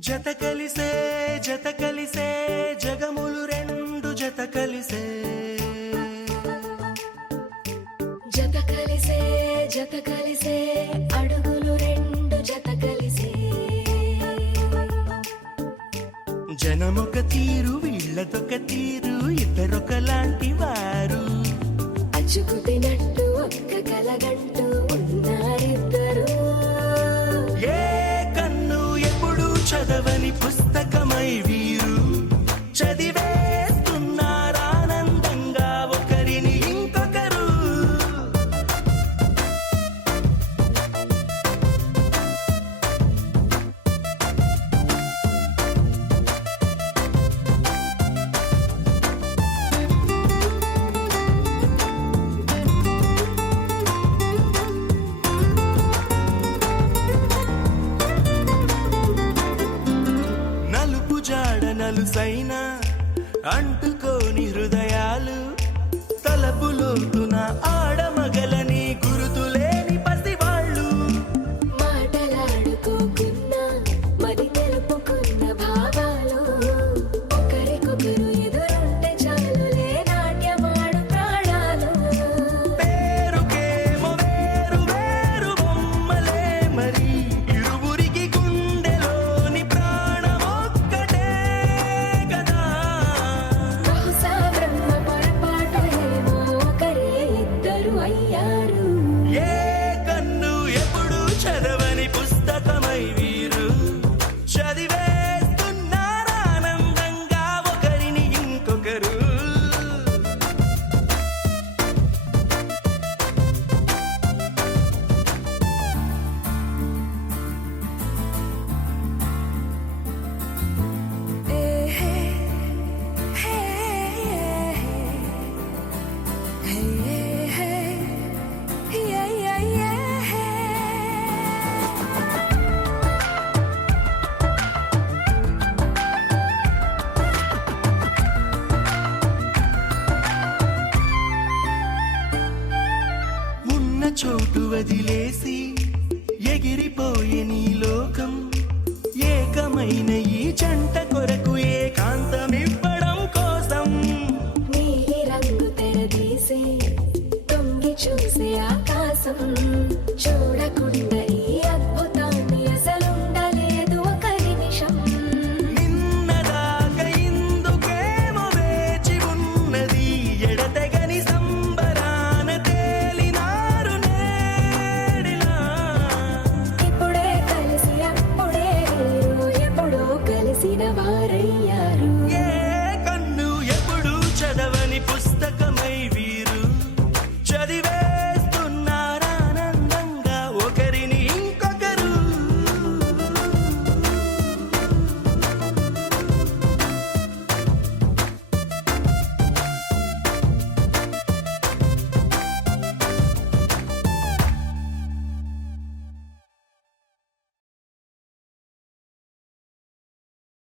జత కలిసే జగములు రెండు జత కలిసే అడుగులు రెండు జత కలిసే జనమొక తీరు వీళ్ళదొక తీరు ఇద్దరొకలాంటి వారు అచ్చుకు తినట్టు ఒక్క కలగంటూ ఉన్నారిద్దరు ఏ కన్ను ఎప్పుడు చదవని పుస్తకమై వీరు చదివేస్తున్నారానందంగా ఒకరిని ఇంకొకరు నలుపు జాడ నలుసైన అంటుకోని హృదయాలు తలపులోతున ఆడమగలని గురుతులేని పసివాళ్ళు మాటలాడుకోకున్నా మరి తెలుపుకున్న భావాలు ఒకరికొకరు ఎదురుంటే చాలులే నాట్యమాడు ప్రాణాలు పేరుకేమో వేరు వేరు బొమ్మలే మరి ఇరువురికి గుండెలోని ప్రాణమొక్కటే కదా బహుశా బ్రహ్మ పొరపాటు ఏమో ఒకరే ఇద్దరు అయ్యారు ఏ కన్ను ఎప్పుడు చదవని పుస్తకమై వీరు చదివేస్తున్నారానందంగా ఒకరిని ఇంకొకరు ఉన్న చోటు వదిలేసి ఎగిరిపోయే నీ లోకం ఏకమైన ఈ జంట కొరకు ఏకాంతమివ్వడం కోసం నీలి రంగు తెరదీసే తొంగి చూసే ఆకాశం చూడకుండా ఈ అద్భుతాన్ని అసలుండలేదు ఒక నిమిషం నిన్నదాకా ఇందుకేమో వేచి ఉన్నది ఎడతెగని సంబరాన తేలినారు నేడిలా ఇప్పుడే కలిసి అప్పుడే వీరు ఎప్పుడో కలిసిన వారయ్యారు ఏ